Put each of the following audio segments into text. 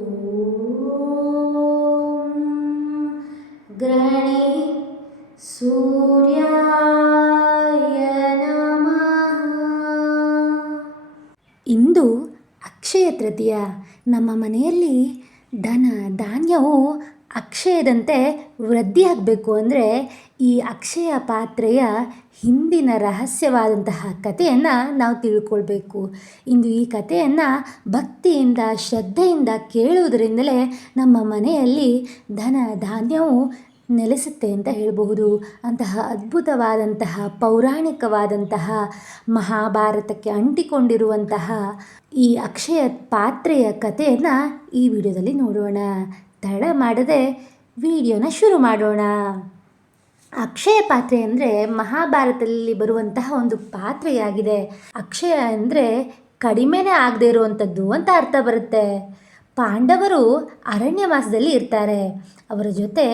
ಓಂ ಗ್ರಣಿ ಸೂರ್ಯಾಯ ನಮಃ. ಇಂದು ಅಕ್ಷಯ ತೃತೀಯ. ನಮ್ಮ ಮನೆಯಲ್ಲಿ ಧನ ಧಾನ್ಯವು ಅಕ್ಷಯದಂತೆ ವೃದ್ಧಿಯಾಗಬೇಕು ಅಂದರೆ ಈ ಅಕ್ಷಯ ಪಾತ್ರೆಯ ಹಿಂದಿನ ರಹಸ್ಯವಾದಂತಹ ಕಥೆಯನ್ನು ನಾವು ತಿಳ್ಕೊಳ್ಬೇಕು. ಇಂದು ಈ ಕಥೆಯನ್ನು ಭಕ್ತಿಯಿಂದ ಶ್ರದ್ಧೆಯಿಂದ ಕೇಳುವುದರಿಂದಲೇ ನಮ್ಮ ಮನೆಯಲ್ಲಿ ಧನ ಧಾನ್ಯವು ನೆಲೆಸುತ್ತೆ ಅಂತ ಹೇಳಬಹುದು. ಅಂತಹ ಅದ್ಭುತವಾದಂತಹ ಪೌರಾಣಿಕವಾದಂತಹ ಮಹಾಭಾರತಕ್ಕೆ ಅಂಟಿಕೊಂಡಿರುವಂತಹ ಈ ಅಕ್ಷಯ ಪಾತ್ರೆಯ ಕಥೆಯನ್ನು ಈ ವಿಡಿಯೋದಲ್ಲಿ ನೋಡೋಣ. ತಡ ಮಾಡದೆ ವಿಡಿಯೋನ ಶುರು ಮಾಡೋಣ. ಅಕ್ಷಯ ಪಾತ್ರೆ ಅಂದರೆ ಮಹಾಭಾರತದಲ್ಲಿ ಬರುವಂತಹ ಒಂದು ಪಾತ್ರೆಯಾಗಿದೆ. ಅಕ್ಷಯ ಅಂದರೆ ಕಡಿಮೆನೇ ಆಗದೆ ಇರುವಂಥದ್ದು ಅಂತ ಅರ್ಥ ಬರುತ್ತೆ. ಪಾಂಡವರು ಅರಣ್ಯವಾಸದಲ್ಲಿ ಇರ್ತಾರೆ. ಅವರ ಜೊತೆ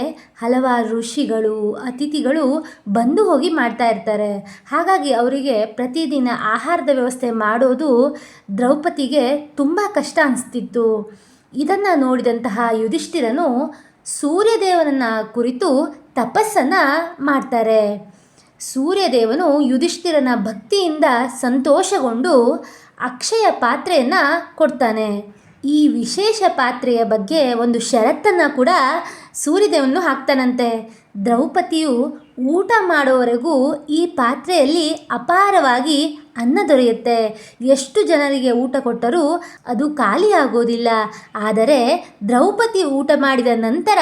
ಹಲವಾರು ಋಷಿಗಳು ಅತಿಥಿಗಳು ಬಂದು ಹೋಗಿ ಮಾಡ್ತಾ ಇರ್ತಾರೆ. ಹಾಗಾಗಿ ಅವರಿಗೆ ಪ್ರತಿದಿನ ಆಹಾರದ ವ್ಯವಸ್ಥೆ ಮಾಡೋದು ದ್ರೌಪದಿಗೆ ತುಂಬ ಕಷ್ಟ ಅನಿಸ್ತಿತ್ತು. ಇದನ್ನು ನೋಡಿದಂತಹ ಯುಧಿಷ್ಠಿರನು ಸೂರ್ಯದೇವನನ್ನು ಕುರಿತು ತಪಸ್ಸನ್ನು ಮಾಡ್ತಾರೆ. ಸೂರ್ಯದೇವನು ಯುಧಿಷ್ಠಿರನ ಭಕ್ತಿಯಿಂದ ಸಂತೋಷಗೊಂಡು ಅಕ್ಷಯ ಪಾತ್ರೆಯನ್ನು ಕೊಡ್ತಾನೆ. ಈ ವಿಶೇಷ ಪಾತ್ರೆಯ ಬಗ್ಗೆ ಒಂದು ಷರತ್ತನ್ನು ಕೂಡ ಸೂರ್ಯದೇವನು ಹಾಕ್ತಾನಂತೆ. ದ್ರೌಪದಿಯು ಊಟ ಮಾಡೋವರೆಗೂ ಈ ಪಾತ್ರೆಯಲ್ಲಿ ಅಪಾರವಾಗಿ ಅನ್ನ ದೊರೆಯುತ್ತೆ. ಎಷ್ಟು ಜನರಿಗೆ ಊಟ ಕೊಟ್ಟರೂ ಅದು ಖಾಲಿ ಆಗೋದಿಲ್ಲ. ಆದರೆ ದ್ರೌಪದಿ ಊಟ ಮಾಡಿದ ನಂತರ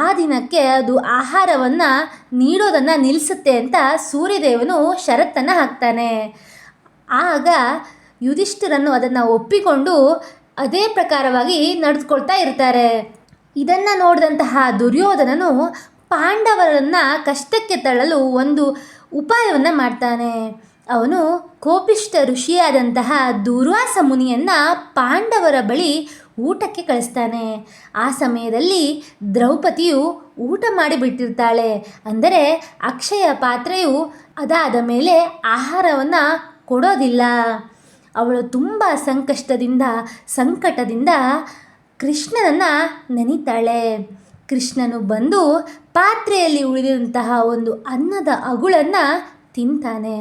ಆ ದಿನಕ್ಕೆ ಅದು ಆಹಾರವನ್ನು ನೀಡೋದನ್ನು ನಿಲ್ಲಿಸುತ್ತೆ ಅಂತ ಸೂರ್ಯದೇವನು ಷರತ್ತನ್ನು ಹಾಕ್ತಾನೆ. ಆಗ ಯುಧಿಷ್ಠಿರನು ಅದನ್ನು ಒಪ್ಪಿಕೊಂಡು ಅದೇ ಪ್ರಕಾರವಾಗಿ ನಡೆದುಕೊಳ್ತಾ ಇರ್ತಾರೆ. ಇದನ್ನು ನೋಡಿದಂತಹ ದುರ್ಯೋಧನನು ಪಾಂಡವರನ್ನು ಕಷ್ಟಕ್ಕೆ ತಳ್ಳಲು ಒಂದು ಉಪಾಯವನ್ನು ಮಾಡ್ತಾನೆ. ಅವನು ಕೋಪಿಷ್ಠ ಋಷಿಯಾದಂತಹ ದುರ್ವಾಸ ಮುನಿಯನ್ನು ಪಾಂಡವರ ಬಳಿ ಊಟಕ್ಕೆ ಕಳಿಸ್ತಾನೆ. ಆ ಸಮಯದಲ್ಲಿ ದ್ರೌಪದಿಯು ಊಟ ಮಾಡಿಬಿಟ್ಟಿರ್ತಾಳೆ. ಅಂದರೆ ಅಕ್ಷಯ ಪಾತ್ರೆಯು ಅದಾದ ಮೇಲೆ ಆಹಾರವನ್ನು ಕೊಡೋದಿಲ್ಲ. ಅವಳು ತುಂಬ ಸಂಕಟದಿಂದ ಕೃಷ್ಣನನ್ನು ನೆನೀತಾಳೆ. ಕೃಷ್ಣನು ಬಂದು ಪಾತ್ರೆಯಲ್ಲಿ ಉಳಿದಂತಹ ಒಂದು ಅನ್ನದ ಅಗುಳನ್ನು ತಿಂತಾನೆ.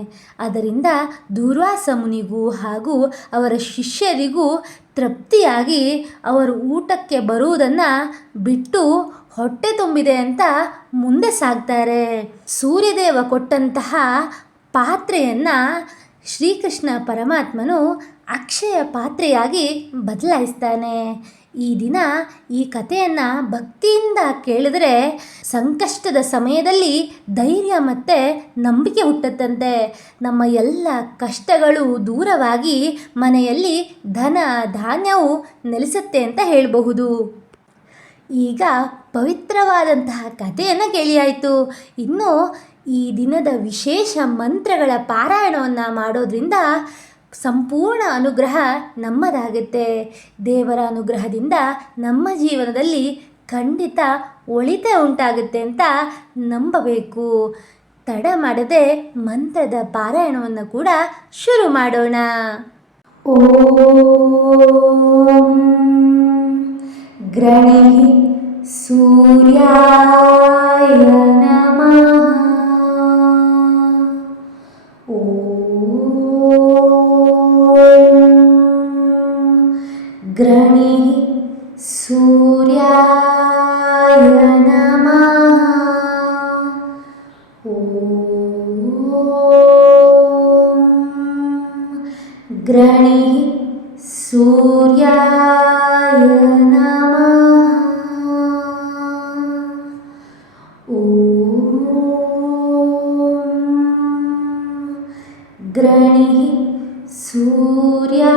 ಅದರಿಂದ ದುರ್ವಾಸ ಮುನಿಗೂ ಹಾಗೂ ಅವರ ಶಿಷ್ಯರಿಗೂ ತೃಪ್ತಿಯಾಗಿ ಅವರು ಊಟಕ್ಕೆ ಬರುವುದನ್ನು ಬಿಟ್ಟು ಹೊಟ್ಟೆ ತುಂಬಿದೆ ಅಂತ ಮುಂದೆ ಸಾಗ್ತಾರೆ. ಸೂರ್ಯದೇವ ಕೊಟ್ಟಂತಹ ಪಾತ್ರೆಯನ್ನು ಶ್ರೀಕೃಷ್ಣ ಪರಮಾತ್ಮನು ಅಕ್ಷಯ ಪಾತ್ರೆಯಾಗಿ ಬದಲಾಯಿಸ್ತಾನೆ. ಈ ದಿನ ಈ ಕಥೆಯನ್ನು ಭಕ್ತಿಯಿಂದ ಕೇಳಿದರೆ ಸಂಕಷ್ಟದ ಸಮಯದಲ್ಲಿ ಧೈರ್ಯ ಮತ್ತು ನಂಬಿಕೆ ಹುಟ್ಟುತ್ತಂತೆ. ನಮ್ಮ ಎಲ್ಲ ಕಷ್ಟಗಳು ದೂರವಾಗಿ ಮನೆಯಲ್ಲಿ ಧನ ಧಾನ್ಯವು ನೆಲೆಸುತ್ತೆ ಅಂತ ಹೇಳಬಹುದು. ಈಗ ಪವಿತ್ರವಾದಂತಹ ಕಥೆಯನ್ನು ಕೇಳಿಯಾಯಿತು. ಇನ್ನು ಈ ದಿನದ ವಿಶೇಷ ಮಂತ್ರಗಳ ಪಾರಾಯಣವನ್ನು ಮಾಡೋದ್ರಿಂದ ಸಂಪೂರ್ಣ ಅನುಗ್ರಹ ನಮ್ಮದಾಗುತ್ತೆ. ದೇವರ ಅನುಗ್ರಹದಿಂದ ನಮ್ಮ ಜೀವನದಲ್ಲಿ ಖಂಡಿತ ಒಳಿತೆ ಉಂಟಾಗುತ್ತೆ ಅಂತ ನಂಬಬೇಕು. ತಡ ಮಾಡದೆ ಮಂತ್ರದ ಪಾರಾಯಣವನ್ನು ಕೂಡ ಶುರು ಮಾಡೋಣ. ಓಂ ಗ್ರಣಿ ಸೂರ್ಯಾಯ ನಮಃ. ಗ್ರಣಿ ಸೂರ್ಯಾಯ ನಮಃ. ಓಂ ಗ್ರಣಿ ಸೂರ್ಯಾಯ ನಮಃ. ಓಂ ಗ್ರಣಿ ಸೂರ್ಯಾಯ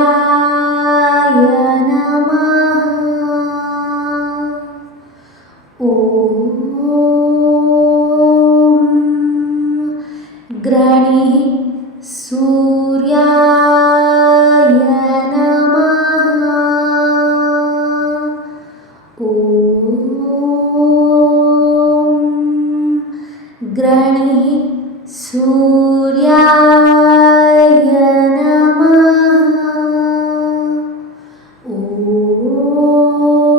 ನಮಃ. ಓಂ ಗ್ರಣಿ ಸೂರ್ಯಾಯ ನಮಃ. ಓಂ ಗ್ರಣಿ ಸೂರ್ಯಾಯ ನಮಃ. ಓಂ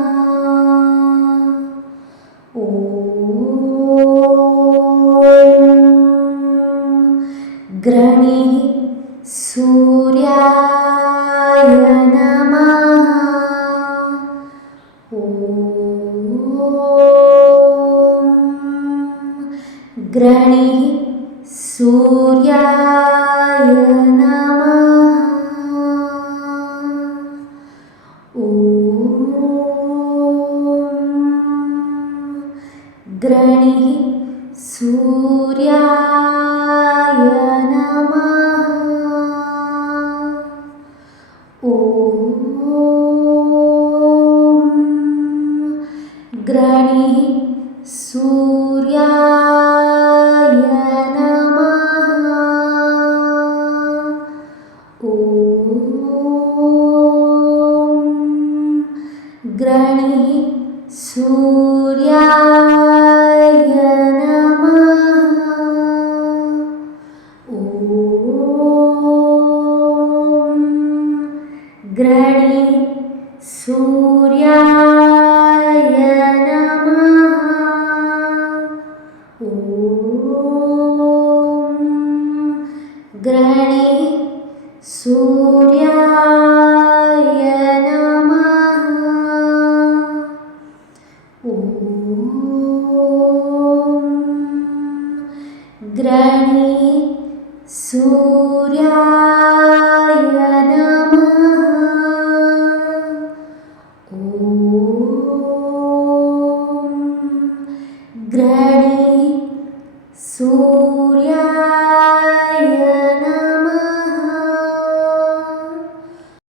ग्रणिः सूर्याय नमः। ॐ ग्रणिः सूर्याय नमः। ॐ ग्रणिः सूर्याय नमः। ॐ ग्रणिः सूर्याय नमः। ॐ ग्रणिः सूर्याय नमः। ॐ ग्रणिः सूर्याय नमः। ॐ ग्रणिः सूर्याय